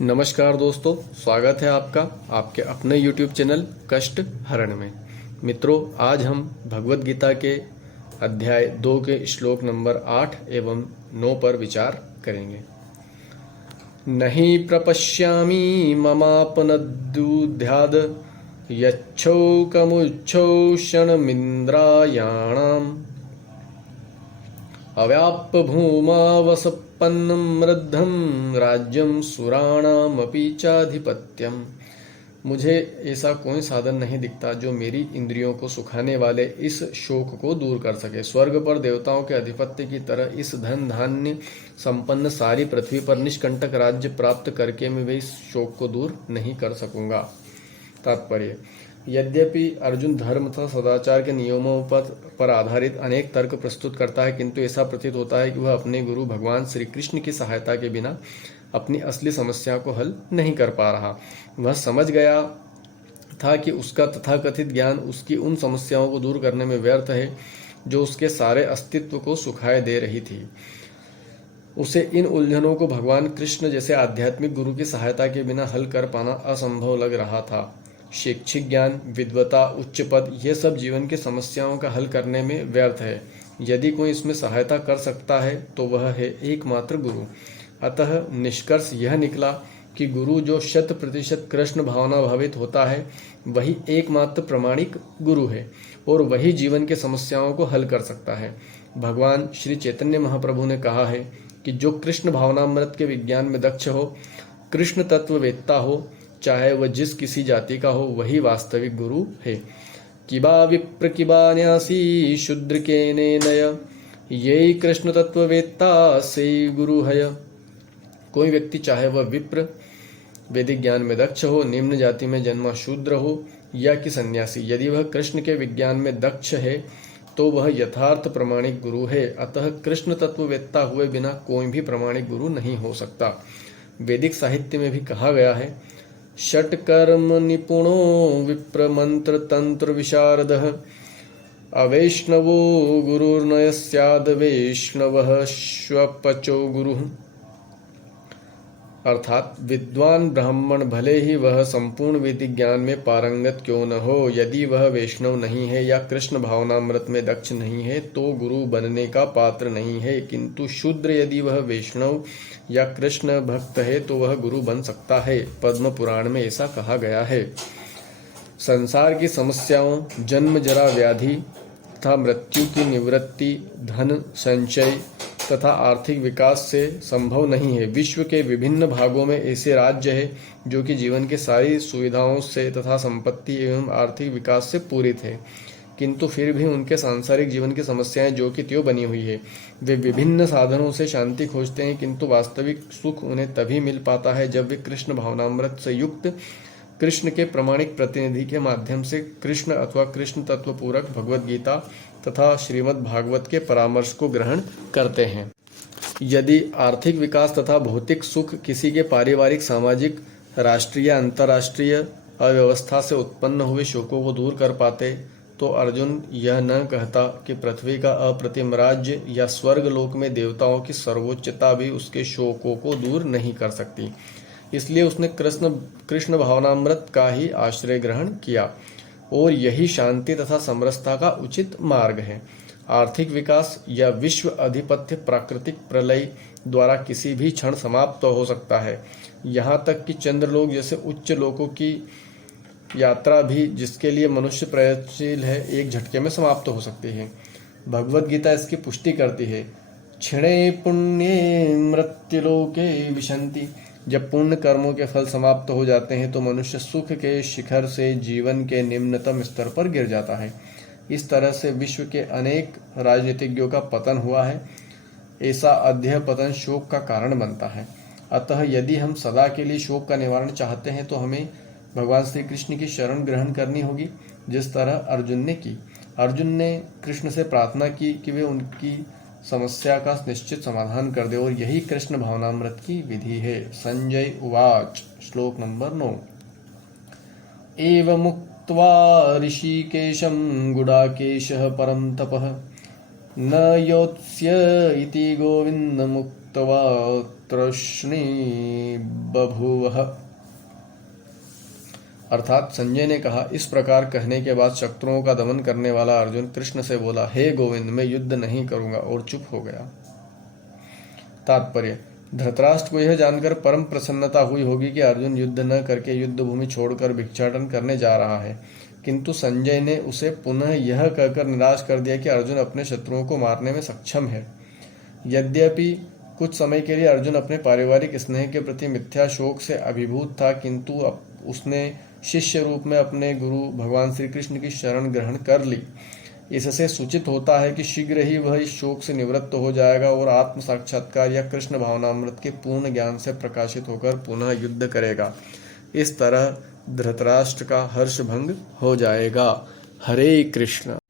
नमस्कार दोस्तों, स्वागत है आपका आपके अपने YouTube चैनल कष्ट हरण में। मित्रों, आज हम भगवत गीता के अध्याय 2 के श्लोक नंबर 8 एवं 9 पर विचार करेंगे। नहि प्रपश्यामि ममापनद्युध्याद यच्छोकमुच्छोषणमिन्द्रायाणाम् अव्याप्य भूमावसपन्नं रद्धं राज्यं सुराणामपि चाधिपत्यम। मुझे ऐसा कोई साधन नहीं दिखता जो मेरी इंद्रियों को सुखाने वाले इस शोक को दूर कर सके। स्वर्ग पर देवताओं के अधिपत्य की तरह इस धन धान्य संपन्न सारी पृथ्वी पर निष्कंटक राज्य प्राप्त करके मैं भी इस शोक को दूर नहीं कर सकूंगा। तात्पर्य: यद्यपि अर्जुन धर्म तथा सदाचार के नियमों पर आधारित अनेक तर्क प्रस्तुत करता है, किंतु ऐसा प्रतीत होता है कि वह अपने गुरु भगवान श्री कृष्ण की सहायता के बिना अपनी असली समस्या को हल नहीं कर पा रहा। वह समझ गया था कि उसका तथाकथित ज्ञान उसकी उन समस्याओं को दूर करने में व्यर्थ है जो उसके सारे अस्तित्व को सुखाए दे रही थी। उसे इन उलझनों को भगवान कृष्ण जैसे आध्यात्मिक गुरु की सहायता के बिना हल कर पाना असंभव लग रहा था। शैक्षिक ज्ञान, विद्वता, उच्च पद, ये सब जीवन की समस्याओं का हल करने में व्यर्थ है। यदि कोई इसमें सहायता कर सकता है तो वह है एकमात्र गुरु। अतः निष्कर्ष यह निकला कि गुरु जो 100% कृष्ण भावना भावित होता है वही एकमात्र प्रमाणिक गुरु है और वही जीवन की समस्याओं को हल कर सकता है। भगवान श्री चैतन्य महाप्रभु ने कहा है कि जो कृष्ण भावनामृत के विज्ञान में दक्ष हो, कृष्ण तत्व वेत्ता हो, चाहे वह जिस किसी जाति का हो, वही वास्तविक गुरु है। किबा विप्र किबा न्यासी शूद्र के नय, ये कृष्ण तत्व वेत्ता से गुरु है। कोई व्यक्ति चाहे वह विप्र वैदिक ज्ञान में दक्ष हो, निम्न जाति में जन्मा शूद्र हो या कि सन्यासी, यदि वह कृष्ण के विज्ञान में दक्ष है तो वह यथार्थ प्रमाणिक गुरु है। अतः कृष्ण तत्ववेत्ता हुए बिना कोई भी प्रमाणिक गुरु नहीं हो सकता। वैदिक साहित्य में भी कहा गया है, षट्कर्म निपुणो विप्र मंत्र तंत्र विशारदः अवैष्णवो गुरुर्न स्याद् वैष्णवः स्वपचो गुरुः। अर्थात विद्वान ब्राह्मण भले ही वह संपूर्ण वैदिक ज्ञान में पारंगत क्यों न हो, यदि वह वैष्णव नहीं है या कृष्ण भावनामृत में दक्ष नहीं है तो गुरु बनने का पात्र नहीं है। किंतु शूद्र यदि वह वैष्णव या कृष्ण भक्त है तो वह गुरु बन सकता है। पद्म पुराण में ऐसा कहा गया है। संसार की समस्याओं, जन्म जरा व्याधि तथा मृत्यु की निवृत्ति धन संचय तथा आर्थिक विकास से संभव नहीं है। विश्व के विभिन्न भागों में ऐसे राज्य है जो कि जीवन की सारी सुविधाओं से तथा संपत्ति एवं आर्थिक विकास से पूरित है, किंतु फिर भी उनके सांसारिक जीवन की समस्याएं जो कि त्यों बनी हुई है। वे विभिन्न साधनों से शांति खोजते हैं, किंतु वास्तविक सुख उन्हें तभी मिल पाता है जब वे कृष्ण भावनामृत से युक्त कृष्ण के प्रमाणिक प्रतिनिधि के माध्यम से कृष्ण अथवा कृष्ण तत्व पूरक भगवत गीता तथा श्रीमद् भागवत के परामर्श को ग्रहण करते हैं। यदि आर्थिक विकास तथा भौतिक सुख किसी के पारिवारिक, सामाजिक, राष्ट्रीय, अंतर्राष्ट्रीय अव्यवस्था से उत्पन्न हुए शोकों को दूर कर पाते तो अर्जुन यह न कहता कि पृथ्वी का अप्रतिम राज्य या स्वर्ग लोक में देवताओं की सर्वोच्चता भी उसके शोकों को दूर नहीं कर सकती। इसलिए उसने कृष्ण भावनामृत का ही आश्रय ग्रहण किया और यही शांति तथा समरसता का उचित मार्ग है। आर्थिक विकास या विश्व अधिपत्य प्राकृतिक प्रलय द्वारा किसी भी क्षण समाप्त हो सकता है। यहाँ तक कि चंद्रलोक जैसे उच्च लोकों की यात्रा भी, जिसके लिए मनुष्य प्रयत्नशील है, एक झटके में समाप्त हो सकती है। भगवत गीता इसकी पुष्टि करती है। क्षणे पुण्ये मृत्युलोके विशन्ति। जब पुण्य कर्मों के फल समाप्त हो जाते हैं तो मनुष्य सुख के शिखर से जीवन के निम्नतम स्तर पर गिर जाता है। इस तरह से विश्व के अनेक राजनीतिज्ञों का पतन हुआ है। ऐसा अध्यपतन शोक का कारण बनता है। अतः यदि हम सदा के लिए शोक का निवारण चाहते हैं तो हमें भगवान श्री कृष्ण की शरण ग्रहण करनी होगी, जिस तरह अर्जुन ने की। अर्जुन ने कृष्ण से प्रार्थना की कि वे उनकी समस्या का निश्चित समाधान कर दे और यही कृष्ण भावनामृत की विधि है। संजय उवाच श्लोक नंबर 9। एवं मुक्त्वा ऋषिकेशं गुडाकेशः परं तपः न योत्स्य इति गोविन्दमुक्त्वा तृष्णे बभूवः। अर्थात संजय ने कहा। इस प्रकार कहने के बाद शत्रुओं का दमन करने वाला अर्जुन कृष्ण से बोला, हे गोविंद, मैं युद्ध नहीं करूंगा, और चुप हो गया। तात्पर्य: धृतराष्ट्र को यह जानकर परम प्रसन्नता हुई होगी कि अर्जुन युद्ध न करके युद्ध भूमि छोड़कर भिक्षाटन करने जा रहा है, किंतु संजय ने उसे पुनः यह कहकर निराश कर दिया कि अर्जुन अपने शत्रुओं को मारने में सक्षम है। यद्यपि कुछ समय के लिए अर्जुन अपने पारिवारिक स्नेह के प्रति मिथ्या शोक से अभिभूत था, किंतु अब उसने शिष्य रूप में अपने गुरु भगवान श्री कृष्ण की शरण ग्रहण कर ली। इससे सूचित होता है कि शीघ्र ही वह इस शोक से निवृत्त हो जाएगा और आत्म साक्षात्कार या कृष्ण भावनामृत के पूर्ण ज्ञान से प्रकाशित होकर पुनः युद्ध करेगा। इस तरह धृतराष्ट्र का हर्ष भंग हो जाएगा। हरे कृष्ण।